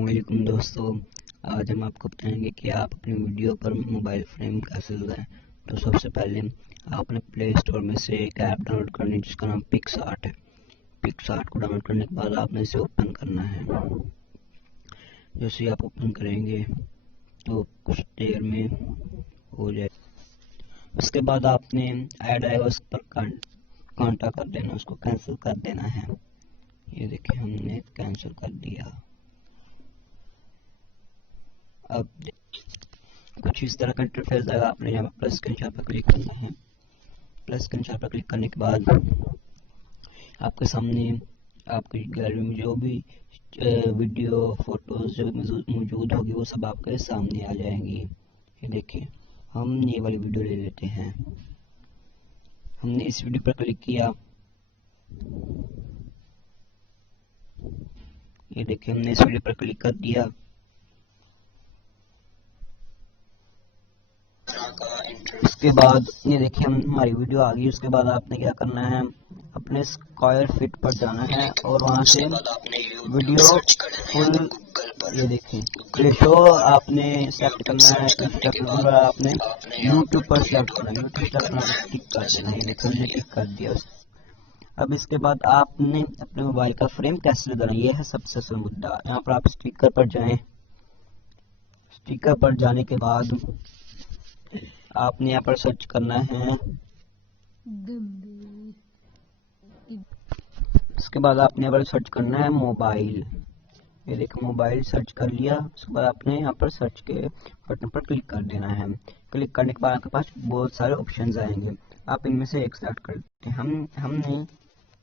वालेकुम दोस्तों, आज हम आपको बताएंगे कि आप अपनी वीडियो पर मोबाइल फ्रेम कैसे लगाएं। तो सबसे पहले आपने प्ले स्टोर में से एक ऐप डाउनलोड करनी है जिसका नाम पिक्सआर्ट है। पिक्सआर्ट को डाउनलोड करने के बाद आपने इसे ओपन करना है। जैसे आप ओपन करेंगे तो कुछ देर में हो जाए। उसके बाद आपने ऐड आएगा उस पर कांटा कर देना, उसको कैंसिल कर देना है। ये देखिए हमने कैंसिल कर दिया। अब कुछ इस तरह का इंटरफेस आएगा। आपने यहाँ प्लस के निशान पर क्लिक करना है। प्लस के निशान पर क्लिक करने के बाद आपके सामने आपकी गैलरी में जो भी वीडियो फोटोज जो मौजूद होगी वो सब आपके सामने आ जाएंगी। ये देखिए हम ये वाली वीडियो ले लेते हैं। हमने इस वीडियो पर क्लिक किया। ये देखिए हमने इस वीडियो पर क्लिक कर दिया। उसके बाद ये देखिए हमारी वीडियो आ गई। उसके बाद आपने क्या करना है, अपने स्क्वायर फिट पर जाना है और वहां से वीडियो फुल ये देखिए रेशो आपने सेलेक्ट करना है। और आपने यूट्यूब पर सेलेक्ट करना है, यूट्यूब पर टिक कर देना है। ये देखिए हमने टिक कर दिया। अब इसके बाद आपने अपने मोबाइल का फ्रेम कैसे लगाना, ये है सबसे असल मुद्दा। यहाँ पर आप स्टिकर पर जाएं। स्टिकर पर जाने के बाद आपने यहाँ पर सर्च करना है। इसके बाद आपने यहाँ पर सर्च करना है मोबाइल। ये देखो मोबाइल सर्च कर लिया। उसके बाद आपने यहाँ पर सर्च के बटन पर क्लिक कर देना है। क्लिक करने के बाद आपके पास बहुत सारे ऑप्शंस आएंगे। आप इनमें से एक सेलेक्ट करते हैं। हमने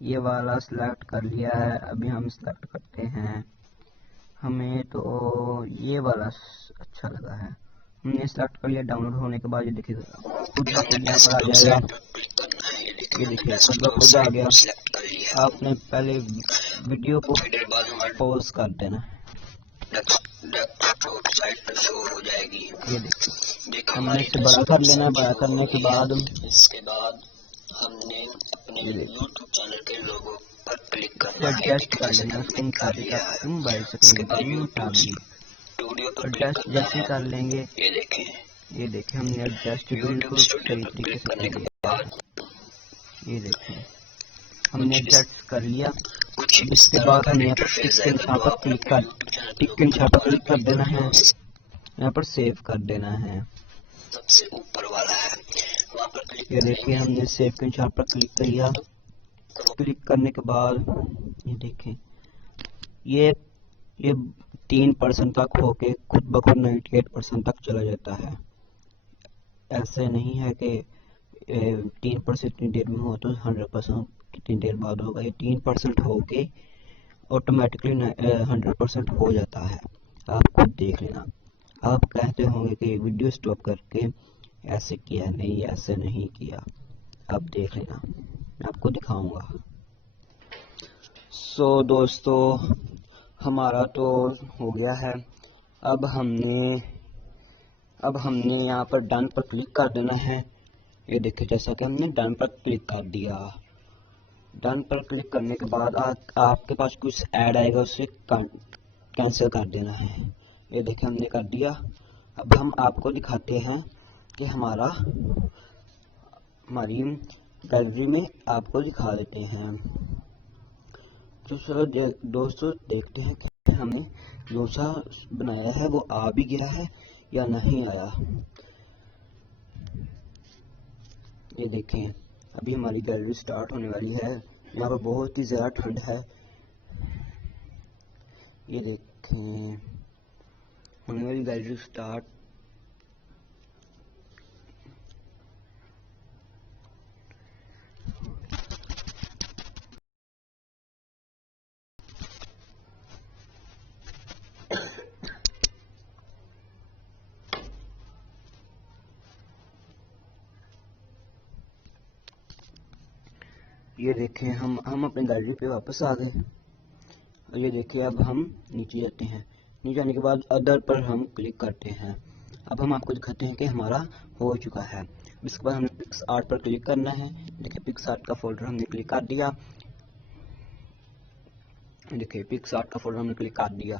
ये वाला सिलेक्ट कर लिया है। अभी हम सिलेक्ट करते हैं। हमें तो ये वाला अच्छा लगा है, हमने सेलेक्ट कर लिया। डाउनलोड होने के बाद ये देखिए खुद ब खुद यहाँ पर आ जाएगा। ये देखिए खुद ब खुद आ गया। आपने पहले वीडियो को पॉज कर देना। ये देखिए हमने इसे बड़ा कर लेना। बड़ा करने के बाद हमने अपने यूट्यूब चैनल के लोगो पर क्लिक करना है। एडजस्ट कर लेना उसके मुताबिक आपके मोबाइल से मुताबिक एडजस्ट जैसे कर लेंगे। ये देखें हमने एडजस्ट बिल्कुल सही तरीके से कर लिया। ये देखें हमने एडजस्ट कर लिया। इसके बाद हमें यहाँ पर टिक के निशान पर क्लिक कर देना है। यहाँ पर सेव कर देना है। सबसे ऊपर वाला है वहाँ पर क्लिक। ये देखिए हमने सेव के निशान पर क्लिक किया। क्लिक करने के बाद ये देखें ये 3% तक होके खुद ब खुद 98% तक चला जाता है। ऐसे नहीं है कि 3% इतनी देर में हो तो 100% कितनी देर बाद होगा। ये 3% होके ऑटोमेटिकली 100% हो जाता है। आप खुद देख लेना। आप कहते होंगे कि वीडियो स्टॉप करके ऐसे किया, नहीं ऐसे नहीं किया। आप देख लेना, मैं आपको दिखाऊंगा। सो दोस्तों हमारा तो हो गया है। अब हमने यहाँ पर डन पर क्लिक कर देना है। ये देखिए जैसा कि हमने डन पर क्लिक कर दिया। डन पर क्लिक करने के बाद आपके पास कुछ ऐड आएगा, उसे कैंसिल कर देना है। ये देखिए हमने कर दिया। अब हम आपको दिखाते हैं कि हमारी गैलरी में आपको दिखा देते हैं। तो चलो दोस्तों देखते हैं कि हमने जो सा बनाया है वो आ भी गया है या नहीं आया। ये देखें अभी हमारी गैलरी स्टार्ट होने वाली है। यहाँ पर बहुत ही ज़्यादा ठंड है। ये देखें होने वाली गैलरी स्टार्ट। ये देखें हम अपने गैलरी पे वापस आ गए। और ये देखिए अब हम नीचे जाते हैं। नीचे आने के बाद अदर पर हम क्लिक करते हैं। अब हम आपको दिखाते हैं कि हमारा हो चुका है। इसके बाद हमें पिक्सआर्ट पर क्लिक करना है। देखिए पिक्सआर्ट का फोल्डर हमने क्लिक कर दिया। देखिए पिक्सआर्ट का फोल्डर हमने क्लिक कर दिया।